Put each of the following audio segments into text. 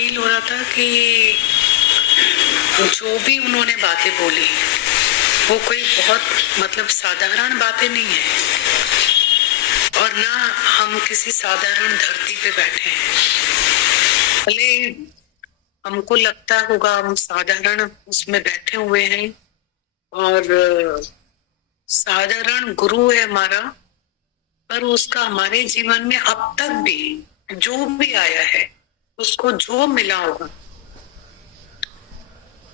Feel हो रहा था कि जो भी उन्होंने बातें बोली वो कोई बहुत मतलब साधारण बातें नहीं है, और ना हम किसी साधारण धरती पे बैठे हैं। भले हमको लगता होगा हम साधारण उसमें बैठे हुए हैं और साधारण गुरु है हमारा, पर उसका हमारे जीवन में अब तक भी जो भी आया है उसको जो मिला होगा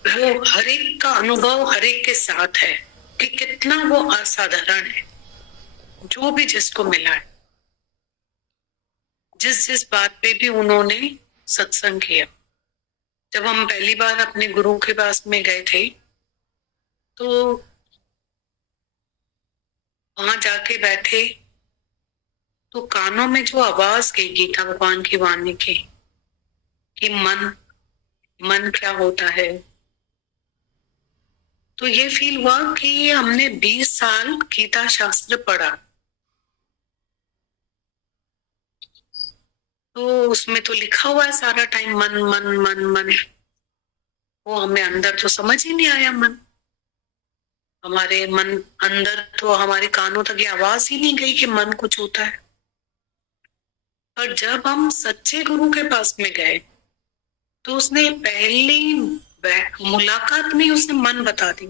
वो हर एक का अनुभव हर एक के साथ है कि कितना वो असाधारण है। जो भी जिसको मिला है, जिस जिस बात पे भी उन्होंने सत्संग किया। जब हम पहली बार अपने गुरु के पास में गए थे तो वहां जाके बैठे तो कानों में जो आवाज गई गीता भगवान की वाणी की कि मन मन क्या होता है, तो ये फील हुआ कि हमने 20 साल गीता शास्त्र पढ़ा, तो उसमें तो लिखा हुआ है सारा टाइम मन मन मन मन। वो हमें अंदर तो समझ ही नहीं आया मन। हमारे मन अंदर तो हमारे कानों तक ये आवाज ही नहीं गई कि मन कुछ होता है। पर जब हम सच्चे गुरु के पास में गए तो उसने पहली मुलाकात में उसने मन बता दी,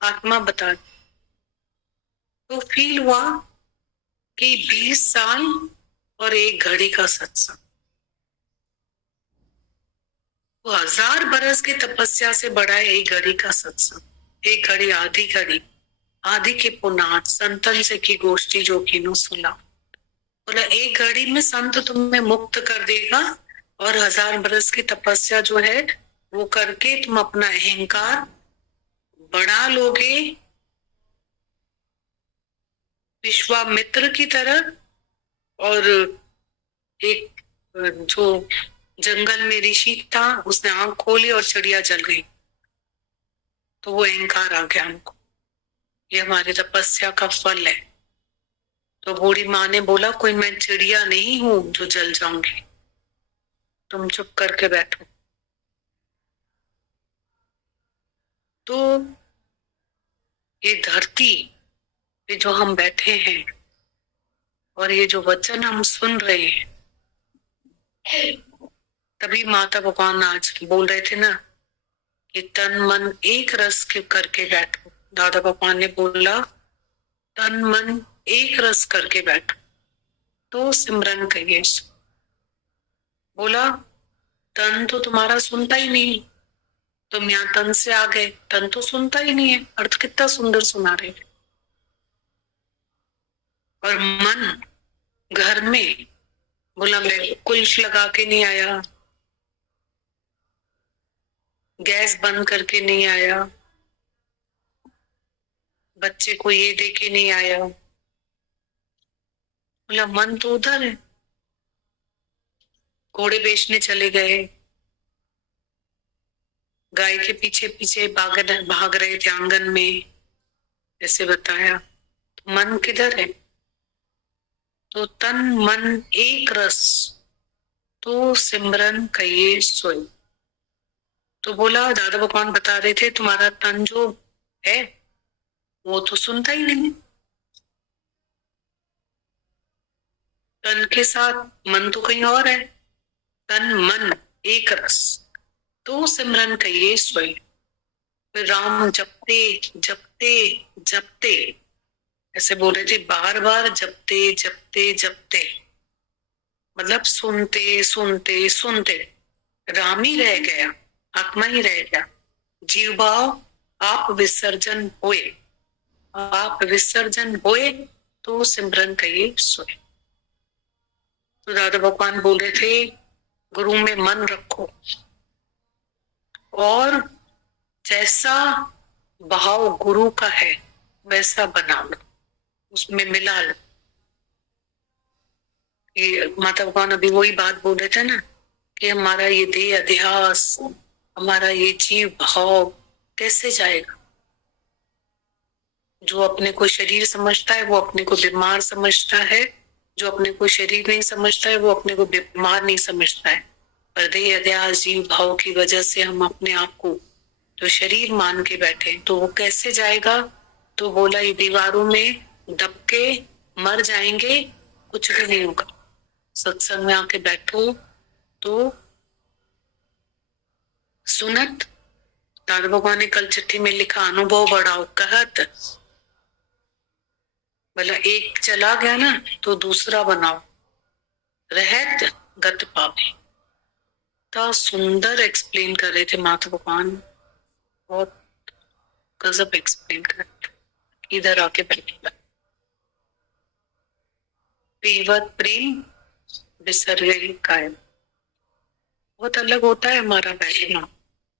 आत्मा बता दी। तो फील हुआ कि 20 साल और एक घड़ी का सत्संग, वो 1000 बरस की तपस्या से बड़ा है एक घड़ी का सत्संग। एक घड़ी आदि के पुनाथ संतन से की गोष्ठी जो किनो सुना। बोला एक घड़ी में संत तुम्हें मुक्त कर देगा और 1000 बरस की तपस्या जो है वो करके तुम अपना अहंकार बढ़ा लोगे विश्वामित्र की तरह। और एक जो जंगल में ऋषि था उसने आंख खोली और चिड़िया जल गई, तो वो अहंकार आ गया हमको, ये हमारी तपस्या का फल है। तो बूढ़ी माँ ने बोला कोई मैं चिड़िया नहीं हूं जो जल जाऊंगी, तुम चुप करके बैठो। तो ये धरती पे जो हम बैठे हैं और ये जो वचन हम सुन रहे हैं, तभी माता भगवान आज बोल रहे थे ना कि तन मन एक रस के करके बैठो। दादा भगवान ने बोला तन मन एक रस करके बैठो तो सिमरन करिए। बोला तन तो तुम्हारा सुनता ही नहीं, तुम यहाँ तन से आ गए, तन तो सुनता ही नहीं है। अर्थ कितना सुंदर सुना रहे। और मन घर में बोला मैं कुल्फ लगा के नहीं आया, गैस बंद करके नहीं आया, बच्चे को ये दे के नहीं आया। बोला मन तो उधर है, घोड़े बेचने चले गए, गाय के पीछे पीछे भाग रहे थे आंगन में, ऐसे बताया। तो मन किधर है? तो तन मन एक रस तो सिमरन कहिए सोई। तो बोला दादा भगवान बता रहे थे तुम्हारा तन जो है वो तो सुनता ही नहीं, तन के साथ मन तो कहीं और है। तन मन एक रस तो सिमरन कहिए सोई। फिर राम जपते जपते जपते ऐसे बोल रहे थे, बार बार जपते जपते जपते, मतलब सुनते सुनते सुनते राम ही रह गया, आत्मा ही रह गया। जीव भाव आप विसर्जन होए, आप विसर्जन होए तो सिमरन कहिए सोए। तो दादा भगवान बोल रहे थे गुरु में मन रखो और जैसा भाव गुरु का है वैसा बना लो, उसमें मिला लो। ये माता भगवान अभी वही बात बोल रहे थे ना कि हमारा ये देह अध्यास, हमारा ये जीव भाव कैसे जाएगा। जो अपने को शरीर समझता है वो अपने को बीमार समझता है, जो अपने को शरीर नहीं समझता है वो अपने को बीमार नहीं समझता है। पर देह अध्यास जीव भाव की वजह से हम अपने आप को जो शरीर मान के बैठे, तो वो कैसे जाएगा? तो बोला ये दीवारों में दब के मर जाएंगे, कुछ भी नहीं होगा। सत्संग में आके बैठो तो सुनत दादा भगवान ने कल चिट्ठी में लिखा, अनुभव बढ़ाओ कहत, बोला एक चला गया ना तो दूसरा बनाओ, रहत गत पावे। तो सुंदर एक्सप्लेन कर रहे थे माता भगवान, बहुत गजब एक्सप्लेन कर रहे थे। इधर आके बैठे, पीवत प्रेम विसर्ग कायम। बहुत अलग होता है हमारा बैठना,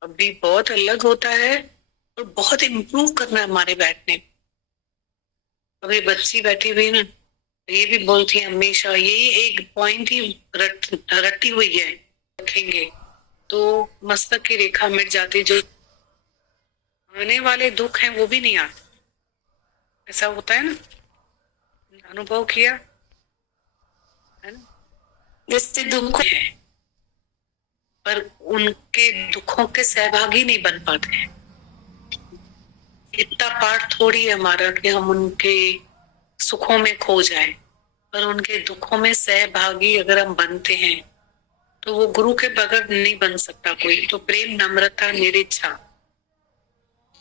अभी बहुत अलग होता है, और बहुत इम्प्रूव करना है हमारे बैठने। अभी बच्ची बैठी हुई ना, ये भी बोलती है हमेशा, यही एक पॉइंट ही रटी हुई है, रखेंगे तो मस्तक की रेखा मिट जाती, जो आने वाले दुख हैं वो भी नहीं आते। ऐसा होता है ना, अनुभव किया है ना। जैसे दुख है पर उनके दुखों के सहभागी नहीं बन पाते। इतना पार्ट थोड़ी है हमारा कि हम उनके सुखों में खो जाएं, पर उनके दुखों में सहभागी अगर हम बनते हैं तो वो गुरु के बगैर नहीं बन सकता कोई। तो प्रेम, नम्रता, निरीक्षा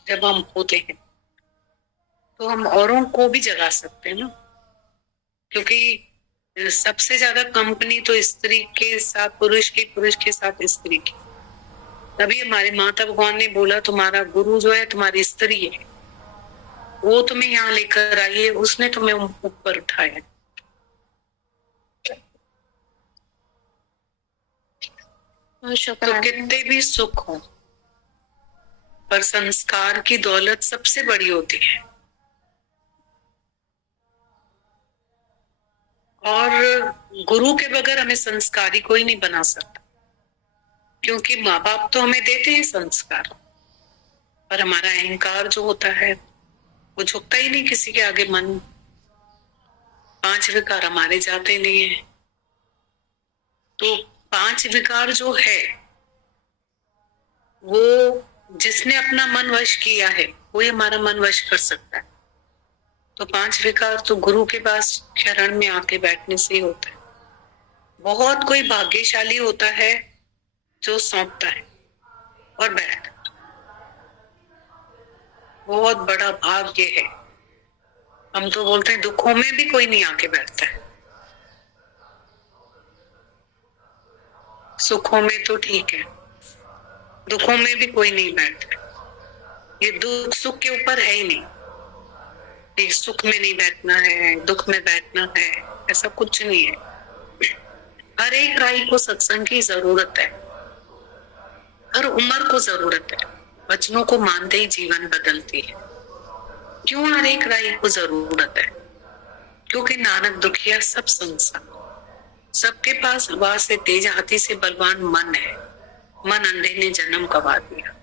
जब हम होते हैं तो हम औरों को भी जगा सकते हैं ना, क्योंकि सबसे ज्यादा कंपनी तो स्त्री के साथ पुरुष की, पुरुष के साथ स्त्री की। तभी हमारे माता भगवान ने बोला तुम्हारा गुरु जो है तुम्हारी स्त्री है, वो तुम्हें यहाँ लेकर आई है, उसने तुम्हें ऊपर उठाया। तो कितने भी सुख हो, पर संस्कार की दौलत सबसे बड़ी होती है। और गुरु के बगैर हमें संस्कारी कोई नहीं बना सकता, क्योंकि माँ बाप तो हमें देते हैं संस्कार, पर हमारा अहंकार जो होता है वो झुकता ही नहीं किसी के आगे। मन 5 विकार हमारे जाते नहीं है। तो 5 विकार जो है वो जिसने अपना मन वश किया है वही हमारा मन वश कर सकता है। तो 5 विकार तो गुरु के पास शरण में आके बैठने से ही होता है। बहुत कोई भाग्यशाली होता है जो सौंपता है और बैठता है, बहुत बड़ा भाग्य है। हम तो बोलते हैं दुखों में भी कोई नहीं आके बैठता है, सुखों में तो ठीक है, दुखों में भी कोई नहीं बैठता। ये दुख सुख के ऊपर है ही नहीं, एक सुख में नहीं बैठना है, दुख में बैठना है, ऐसा कुछ नहीं है। हर एक राही को सत्संग की जरूरत है, हर उम्र को जरूरत है। वचनों को मानते ही जीवन बदलती है। क्यों हर एक राही को जरूरत है? क्योंकि नानक दुखिया सब संसार, सबके पास हवा से तेज हाथी से बलवान मन है। मन अंधे ने जन्म गवा दिया,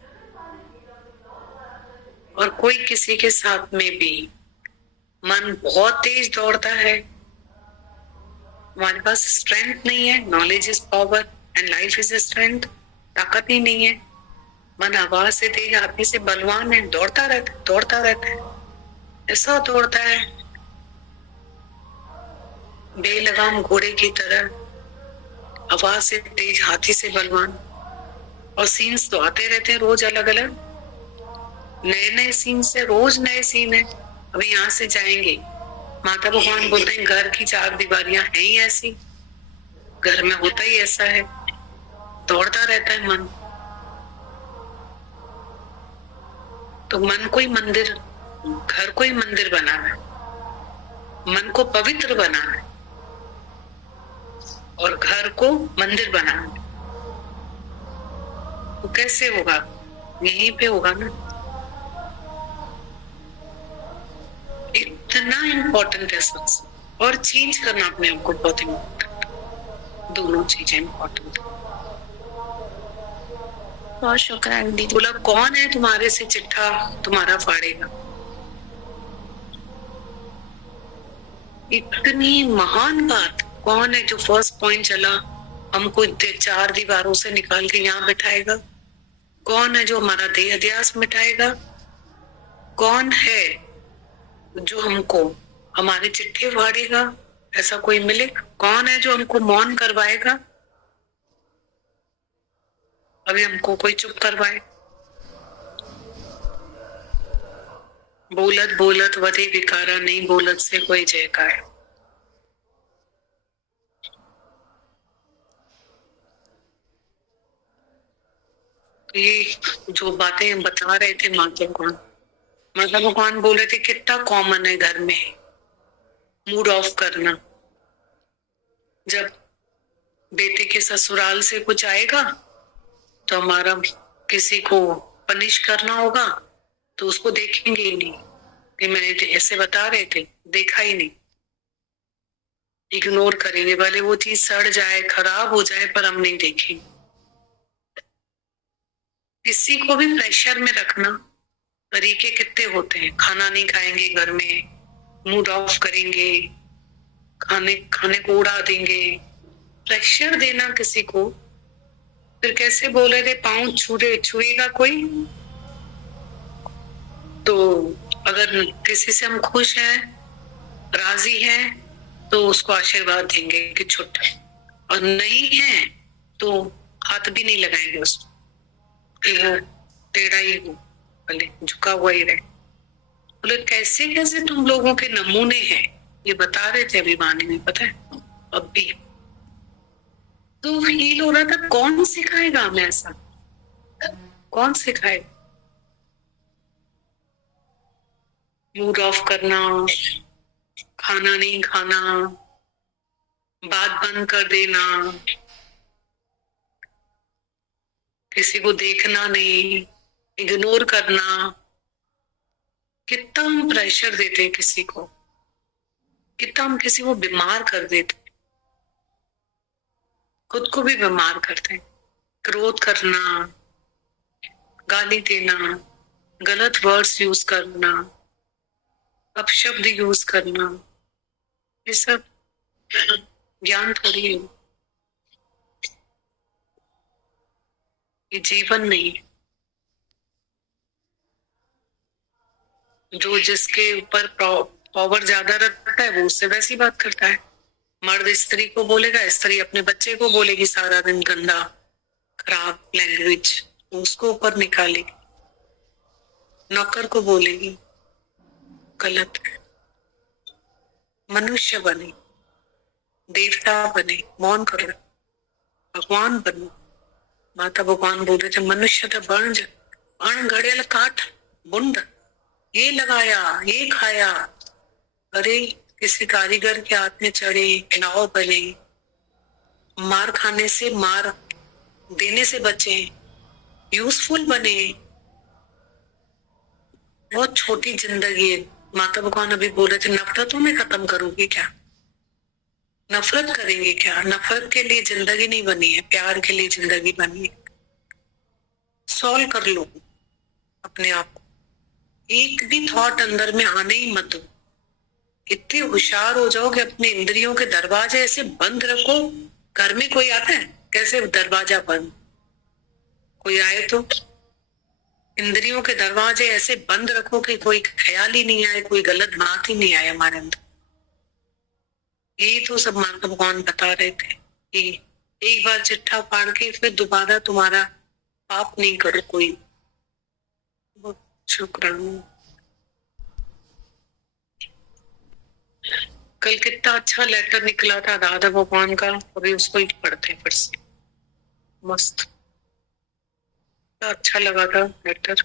और कोई किसी के साथ में भी मन बहुत तेज दौड़ता है। हमारे पास स्ट्रेंथ नहीं है, knowledge is power and life is strength, ताकत ही नहीं है। मन हवा से तेज हाथी से बलवान है, दौड़ता रहता है, दौड़ता रहता है, ऐसा दौड़ता है बेलगाम घोड़े की तरह, हवा से तेज हाथी से बलवान। और सीन्स तो आते रहते हैं रोज, अलग अलग नए नए सीन्स है, रोज नए सीन है। अभी यहाँ से जाएंगे, माता भगवान बोलते हैं घर की 4 दीवारियां हैं ही ऐसी, घर में होता ही ऐसा है, दौड़ता रहता है मन। तो मन को ही मंदिर, घर को ही मंदिर बनाना है, मन को पवित्र बनाना है और घर को मंदिर बनाना है। तो कैसे होगा? यहीं पे होगा ना। इतना इम्पोर्टेंट है सत्संग, और चेंज करना अपने आप को बहुत इम्पोर्टेंट, दोनों चीजें इम्पोर्टेंट। बहुत शुक्रिया दीदी। बोला कौन है तुम्हारे से चिट्ठा तुम्हारा फाड़ेगा? इतनी महान बात, कौन है जो फर्स्ट पॉइंट चला हमको चार दीवारों से निकाल के यहाँ बिठाएगा? कौन है जो हमारा देह अध्यास मिटाएगा? कौन है जो हमको हमारे चिट्ठे फाड़ेगा? ऐसा कोई मिले? कौन है जो हमको मौन करवाएगा? अभी हमको कोई चुप करवाए? बोलत बोलत वधे विकारा, नहीं बोलत से कोई जयकार। ये जो बातें बता रहे थे माता भगवान बोल रहे थे कितना कॉमन है घर में मूड ऑफ करना। जब बेटे के ससुराल से कुछ आएगा तो हमारा किसी को पनिश करना होगा तो उसको देखेंगे ही नहीं कि मैंने ऐसे बता रहे थे, देखा ही नहीं, इग्नोर करेंगे। भले वो चीज सड़ जाए, खराब हो जाए, पर हम नहीं देखेंगे। किसी को भी प्रेशर में रखना तरीके कितने होते हैं। खाना नहीं खाएंगे घर में, मूड ऑफ करेंगे, खाने को उड़ा देंगे, प्रेशर देना किसी को। फिर कैसे बोले थे, पाँव छुएगा कोई तो अगर किसी से हम खुश हैं, राजी हैं, तो उसको आशीर्वाद देंगे कि छुट, और नहीं है तो हाथ भी नहीं लगाएंगे उसको कि वो टेढ़ा ही हो, भले झुका हुआ ही रहे। बोले कैसे कैसे तुम लोगों के नमूने हैं, ये बता रहे थे अभिमानी में, पता है। अब भी तो फील हो रहा था कौन सिखाएगा हमें ऐसा, कौन सिखाएगा? मूड ऑफ करना, खाना नहीं खाना, बात बंद कर देना, किसी को देखना नहीं, इग्नोर करना। कितना हम प्रेशर देते हैं किसी को, कितना हम किसी को बीमार कर देते, खुद को भी बीमार करते हैं। क्रोध करना, गाली देना, गलत वर्ड्स यूज करना, अपशब्द यूज करना, ये सब ज्ञान थोड़ी है, ये जीवन नहीं है। जो जिसके ऊपर पावर ज्यादा रखता है वो उससे वैसी बात करता है। मर्द स्त्री को बोलेगा, स्त्री अपने बच्चे को बोलेगी सारा दिन गंदा खराब लैंग्वेज, उसको ऊपर निकालेगी। नौकर को बोलेगी, गलत है। मनुष्य बने, देवता बने, मौन करो, भगवान बनो। माता भगवान बोल रहे थे मनुष्य तो बन अण घड़ेल काट बुंड, ये लगाया ये खाया। अरे किसी कारीगर के हाथ में चढ़े, नाव बने, मार खाने से, मार देने से बचे, यूजफुल बने। बहुत छोटी जिंदगी है। माता भगवान अभी बोल रहे थे नफरतों में खत्म करोगे क्या? नफरत करेंगे क्या? नफरत के लिए जिंदगी नहीं बनी है, प्यार के लिए जिंदगी बनी है। सॉल्व कर लो अपने आप को, एक भी थॉट अंदर में आने ही मत दो। इतने होशियार हो जाओ कि अपने इंद्रियों के दरवाजे ऐसे बंद रखो। घर में कोई आता है, कैसे दरवाजा बंद, कोई आए तो इंद्रियों के दरवाजे ऐसे बंद रखो कि कोई ख्याल ही नहीं आए, कोई गलत बात ही नहीं आए हमारे अंदर। यही तो सब माता भगवान बता रहे थे कि एक बार चिट्ठा फाड़ के फिर दोबारा तुम्हारा पाप नहीं करो कोई। शुक्राना। कल कितना अच्छा लेटर निकला था राधा भगवान का, अभी उसको ही पढ़ते हैं फिर से। मस्त, अच्छा लगा था लेटर।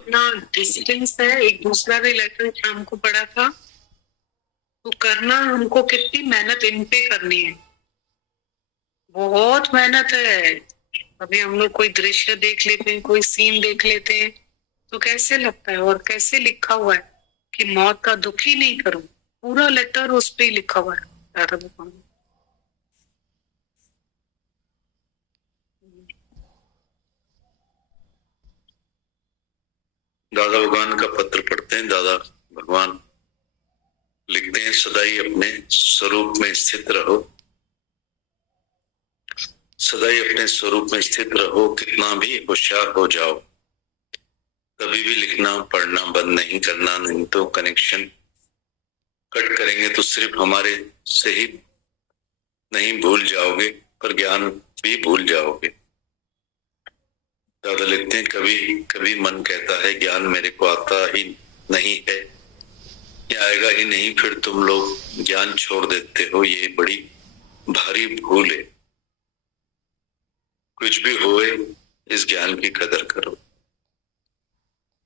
अपना डिस्टेंस है, एक दूसरा भी लेटर शाम को पढ़ा था, तो करना हमको कितनी मेहनत इन पे करनी है, बहुत मेहनत है। अभी हम लोग कोई दृश्य देख लेते हैं, कोई सीन देख लेते हैं तो कैसे लगता है, और कैसे लिखा हुआ है कि मौत का दुख ही नहीं करो, पूरा लेटर उस पे ही लिखा हुआ है राधा भगवान। दादा भगवान का पत्र पढ़ते हैं। दादा भगवान लिखते हैं, सदाई अपने स्वरूप में स्थित रहो, सदाई अपने स्वरूप में स्थित रहो, कितना भी होशियार हो जाओ, कभी भी लिखना पढ़ना बंद नहीं करना, नहीं तो कनेक्शन कट करेंगे तो सिर्फ हमारे से ही नहीं भूल जाओगे पर ज्ञान भी भूल जाओगे। दादा लिखते हैं, कभी कभी मन कहता है ज्ञान मेरे को आता ही नहीं है, ये आएगा ही नहीं, फिर तुम लोग ज्ञान छोड़ देते हो, ये बड़ी भारी भूल है। कुछ भी होए इस ज्ञान की कदर करो।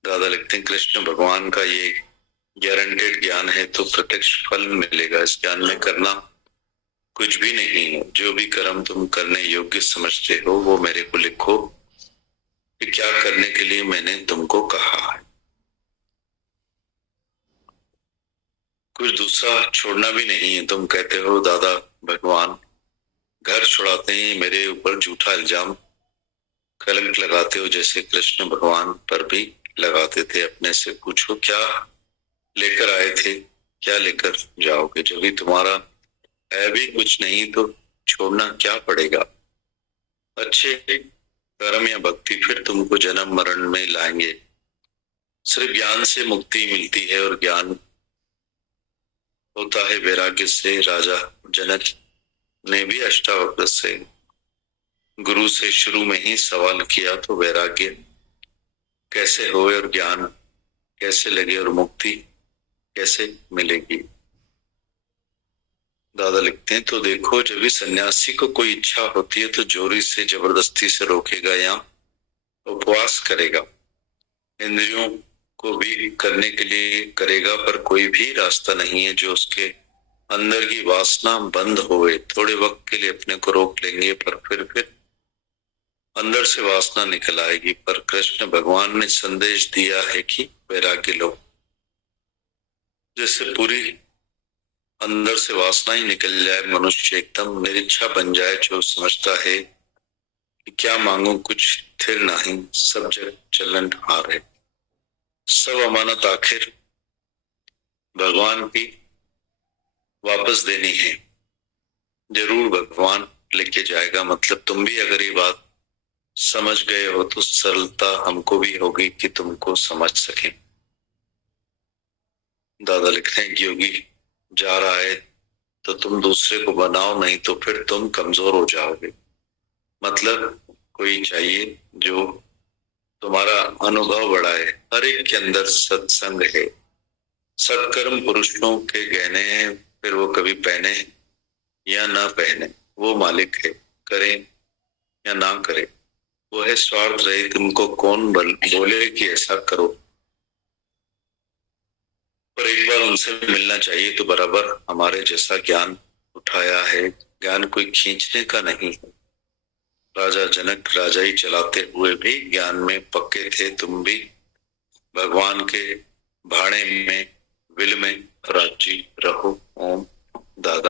दादा लिखते हैं, कृष्ण भगवान का ये गारंटेड ज्ञान है तो प्रत्यक्ष फल मिलेगा। इस ज्ञान में करना कुछ भी नहीं है, जो भी कर्म तुम करने योग्य समझते हो वो मेरे को लिखो कि क्या करने के लिए मैंने तुमको कहा है। कुछ दूसरा छोड़ना भी नहीं है। तुम कहते हो दादा भगवान घर छुड़ाते ही मेरे ऊपर झूठा इल्जाम कलंक लगाते हो, जैसे कृष्ण भगवान पर भी लगाते थे। अपने से पूछो क्या लेकर आए थे, क्या लेकर जाओगे। जब भी तुम्हारा है भी कुछ नहीं तो छोड़ना क्या पड़ेगा। अच्छे कर्म या भक्ति फिर तुमको जन्म मरण में लाएंगे। सिर्फ ज्ञान से मुक्ति मिलती है और ज्ञान होता है वैराग्य से। राजा जनक ने भी अष्टावक्र से गुरु से शुरू में ही सवाल किया तो वैराग्य कैसे होए और ज्ञान कैसे लगे और मुक्ति कैसे मिलेगी। दादा लिखते हैं, तो देखो जब भी सन्यासी को कोई इच्छा होती है तो जोरी से जबरदस्ती से रोकेगा या उपवास करेगा, इंद्रियों को भी करने के लिए करेगा, पर कोई भी रास्ता नहीं है जो उसके अंदर की वासना बंद होए। थोड़े वक्त के लिए अपने को रोक लेंगे पर फिर अंदर से वासना निकल आएगी। पर कृष्ण भगवान ने संदेश दिया है कि वैराग्य लो, जैसे पूरी अंदर से वासना ही निकल जाए, मनुष्य एकदम निरिच्छा बन जाए, जो समझता है कि क्या मांगू कुछ स्थिर नहीं, सब जग चलन हार है, सब अमानत आखिर भगवान की वापस देनी है, जरूर भगवान लेके जाएगा। मतलब तुम भी अगर ये बात समझ गए हो तो सरलता हमको भी होगी कि तुमको समझ सके। दादा लिखते हैं कि योगी जा रहा है तो तुम दूसरे को बनाओ, नहीं तो फिर तुम कमजोर हो जाओगे। मतलब कोई चाहिए जो तुम्हारा अनुभव बढ़ाए। हर एक के अंदर सत्संग है। सत्कर्म पुरुषों के गहने हैं, फिर वो कभी पहने या ना पहने वो मालिक है, करें या ना करे वो है स्वार्थ रहित। तुमको कौन बोले कि ऐसा करो, पर एक बार उनसे मिलना चाहिए तो बराबर हमारे जैसा ज्ञान उठाया है। ज्ञान कोई खींचने का नहीं है। राजा जनक राजा ही चलाते हुए भी ज्ञान में पक्के थे। तुम भी भगवान के भाड़े में विल में राजी रहो। ओम दादा।